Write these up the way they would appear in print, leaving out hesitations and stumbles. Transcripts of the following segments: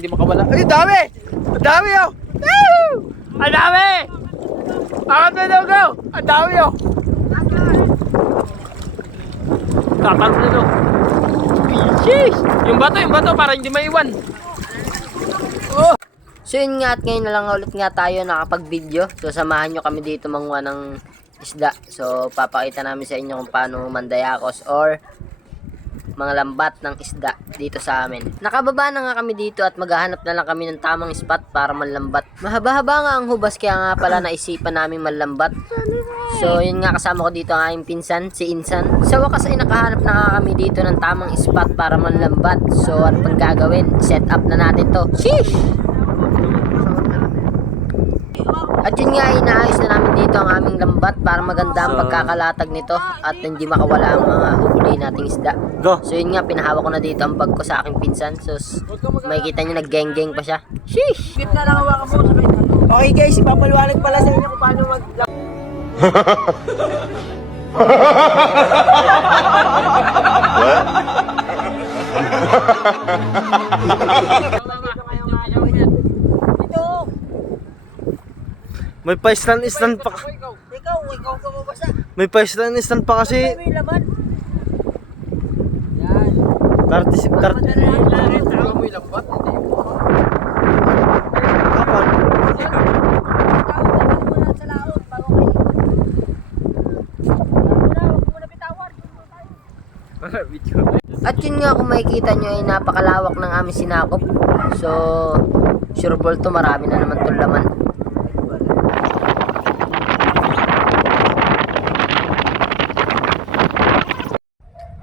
Hindi makawala. Ay, dami! Ang dami oh! Woo! Ang dami! Angat na daw go! Ang dami oh! Tatalon na daw. Sheesh! Yung bato para hindi maiwan. Oh! So yun nga, at ngayon na lang ulit nga tayo nakapag-video. So samahan nyo kami dito manguha ng isda. So papakita namin sa inyo kung paano mandayakos or mga lambat ng isda dito sa amin. Nakababa na nga kami dito at maghahanap na lang kami ng tamang spot para manlambat. Mahaba-haba nga ang hubas kaya nga pala naisipan namin manlambat. So yun nga, kasama ko dito ang aking pinsan, si Insan. Sa wakas ay nakahanap na nga kami dito ng tamang spot para manlambat. So ano pang gagawin? Set up na natin to. Sheesh! At yun nga, inaayos na namin dito ang aming lambat para maganda ang pagkakalatag nito at hindi makawala ang mga huli nating isda. Go! So yun nga, pinahawak ko na dito ang bag ko sa aking pinsan. So makikita nyo, nag-geng-geng pa siya. Sheesh! Okay guys, ipapaliwanag pala sa inyo kung paano mag... May pa-stand pa. Ikaw bumabasa. May pa-stand pa kasi. May laban. Yan. Tama mo yung lambat. At yun nga, kung makikita nyo ay napakalawak ng aming sinakop. So sure ball to, marami na naman itong laman.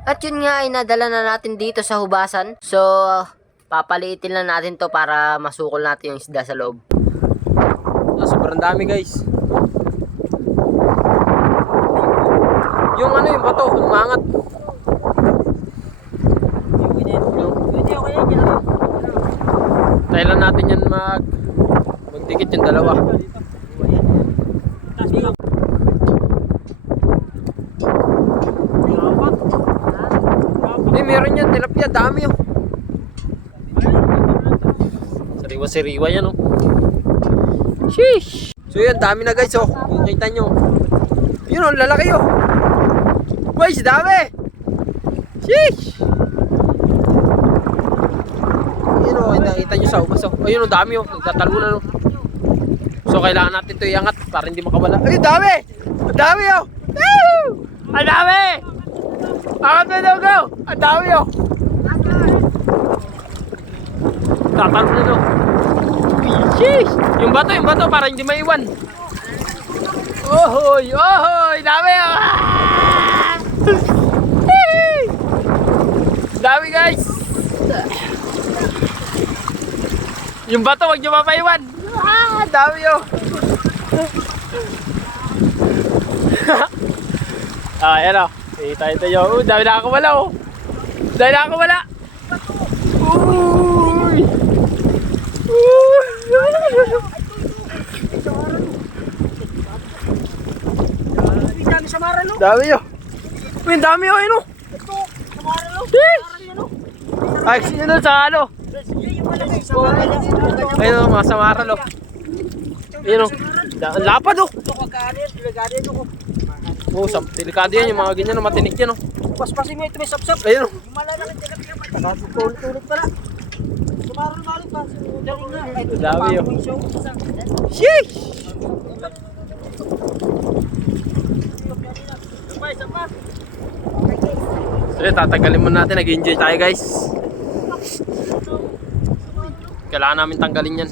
At yun nga ay nadala na natin dito sa hubasan. So papaliitin lang natin to para masukol natin yung isda sa loob. Sobrang dami guys. Yung yung bato, umangat. Tayo lang natin yan magdikit yung dalawa. Meron yan, tilapia, dami oh. Sariwa yan oh. Sheesh! So yan, dami na guys oh. Kita nyo. Yun oh, lalaki oh. Guys, dami! Sheesh! Yun oh, nakita nyo sa ubas oh. Ayun oh, dami oh, nagtatalunan oh. So kailangan natin ito iangat para hindi makawala. Ay, dami! Dami oh! Woo! Ang dami! Angat na daw go! Ang dami oh! Tatalon na daw. Sheesh! Yung bato para hindi maiwan. Ohoy! Ohoy! Dami oh! Dami guys! Yung bato wag nyo mapaiwan. Dami oh! Ayan oh. Kita nyo. Dami nakakawala oh. Dami nakakawala. Uy! Dami oh. Uy, dami oh. Ayun oh. Ay, sino doon sa ano? Ayun oh, mga samaral oh. Ayun oh. Lapad oh. Oh, delikado yan, yung mga ganyan, matinik yan oh. Paspasin mo ito, may sapsap. Ayun oh. Malalaki tilapia pa. Tulit pala. Sumarol-marol pa. Daling nga. Dami oh. Sheesh! So tatagalin muna natin, nag-enjoy tayo guys. Kailangan namin tanggalin yan.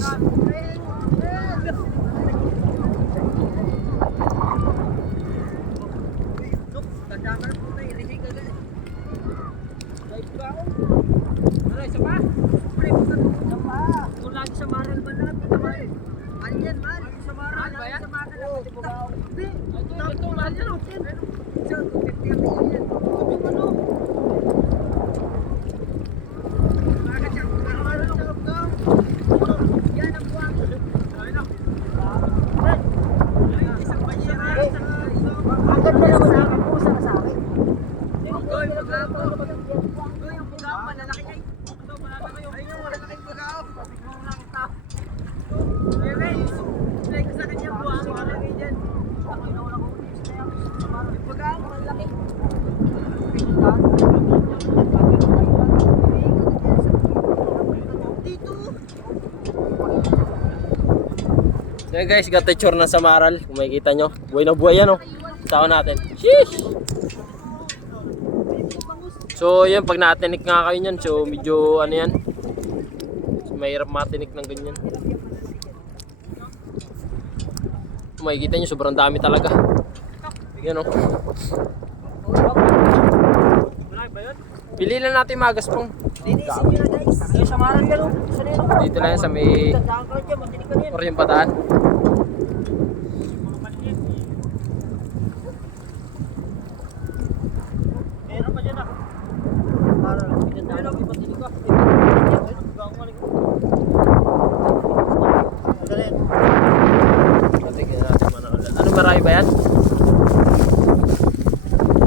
So yun guys, got the chore ng samaral. Kung makikita nyo, buhay na buhay yan oh. Saka natin. Sheesh! So yun, pag natinik nga kayo nyan, so medyo ano yan. So, mahirap matinik ng ganyan. Kung makikita nyo, sobrang dami talaga. Yan oh. Pili lang natin magas pong. Linisin nyo na guys. Yung samaran ka no. Isa na yun. Dito lang yan sa may Tandaan ka lang dyan. Matinig ka na yan. Oryong Bataan. Meron pa dyan ah. Para lang. Pinandaan lang. Matinig ka. Tingnan natin manakalan. Ano, marami ba yan?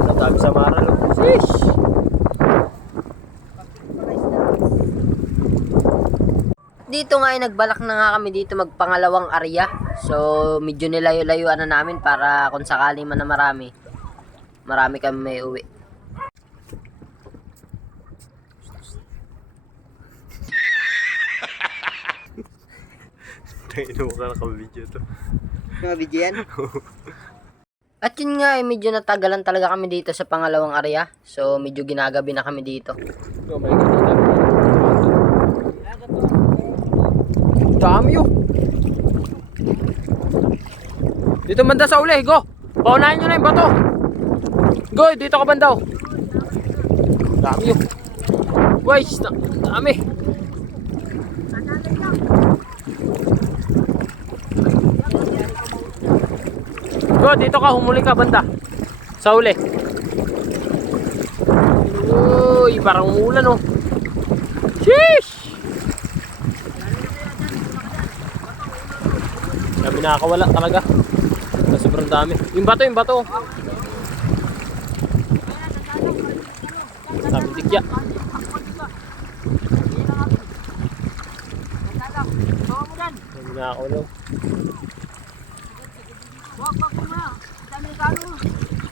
Ang dami sa maral. Sheesh! Dito nga ay nagbalak na nga kami dito magpangalawang area. So medyo nilayo-layuan na namin para kung sakali man na marami kami may uwi. Tingnan mo ka naka-video to. Mga video yan. At yun nga ay medyo natagalan talaga kami dito sa pangalawang area. So medyo ginagabi na kami dito. Oh my God, dami oh. Dito banda sa uli, go! Paunahin nyo na yung bato. Go, dito ka banda oh. Dami oh. Guys, dami. Go, dito ka, humuli ka banda. Sa uli. Uy, parang umulan oh. Sheesh! Kami nakakawala talaga. Sobrang dami. Yung bato. Sabi tikya. Kami nakakawala. Wag mo na. Dami na kano.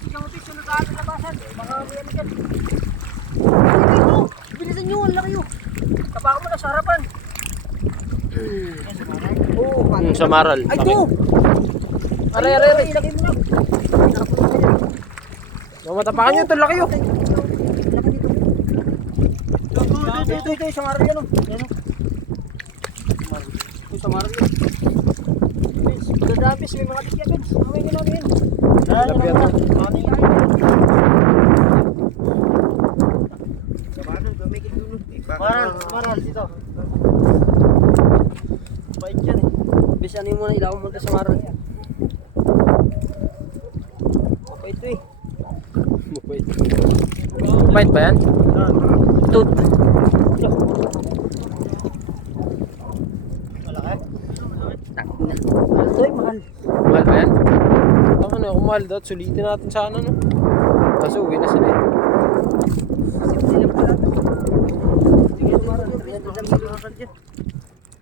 Isang utis yung nakano labasan. Mga ano dyan. Bilisan nyo. Ang laki yun. Kapaka mo na sa harapan. Oo. Sa maral. Ay, ito! Aray. Ilagay mo na. Nakapunta na yan. Matapakan nyo, ito laki yun. Ito, sa maral yan o. Yan o. Ito, sa maral yan. Vince, gadabis, may mga tikya, Vince. Mamay nyo namin. Lapyan na. Sa maral, gumigit dulu. Maral, dito. Bait yan eh. Bis, ano yung muna, ilawang mo sa maral. Okay, ito eh. Mabait ba yan? Tut. Malaki? Ito eh, mahal. Mahal ba yan? Baka na kung mahal daw, sulitin natin sana no. Kaso uwi na sila eh. Simple lang pala ito. Sige, maral.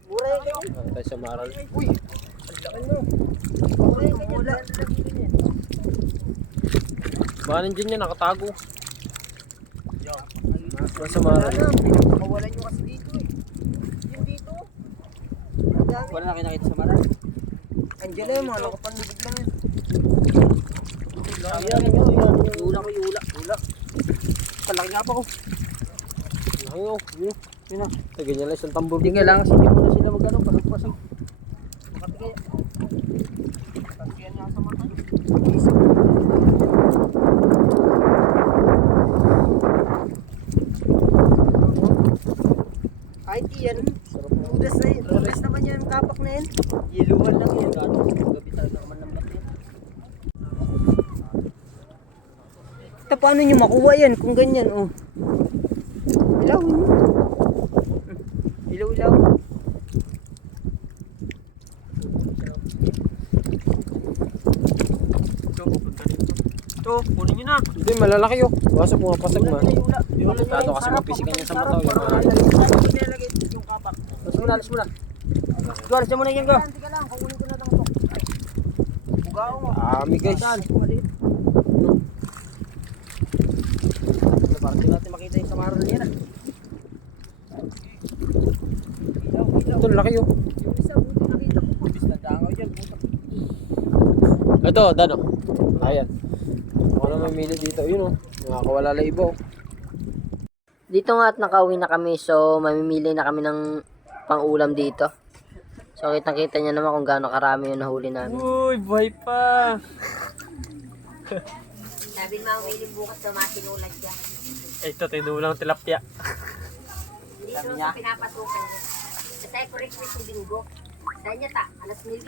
Mura yan kayo. Tayo sa maral. Uy! Ang laki mo. Mura yan kayo. Baka nandiyan yan, nakatago. Sa maral. Kawalan nyo kasi dito eh. Yung dito. Ang dami. Wala na kayo nakita sa maral. Andiyan na yung mga nakapanlubog lang yan. Yan. Yula ko, yula. Palaki nga pa ko. Laki oh. Yun na. Ganyan lang isang tambor. Hindi kailangan hindi muna sila mag-ano. Palagpasan. Makapigay. Pagkiyan nga sa mata. Ay, yan. Udas naman yan yung kapak na yan. Yiluhan lang yan. Gano'n. Gabi talaga naman ng bat yan. Ito, paano nyo makuha yan kung ganyan, oh? Ilawin nyo. Ilaw. Ito, pupunta dito. Ito, kunin nyo na. Hindi, malalaki oh. Basta pumapasag man. Yula. Tado kasi mapisikan yan sa mataw. Nilalagay yung kapak. Alas mo na. Alas mo na yan ka. Teka lang, kukunin ko na lang ito. Bugao mo. Ami guys. Parang di natin makita yung samaran niya na. Ilaw. Ito, Dano. Ayan. Ako na mamili dito. Yun o. Nakakawala lang iba. Dito nga at nakauwi na kami, so mamimili na kami ng pang-ulam dito. So kitang-kita niya naman kung gaano karami yung nahuli namin. Uy, buhay pa. Sabi mo, umili bukas na matinulad ka. Ito, tinulang tilapia. Dito sa pinapasukan niya. Kasi ko request yung linggo. Sa niya ta, alas 9.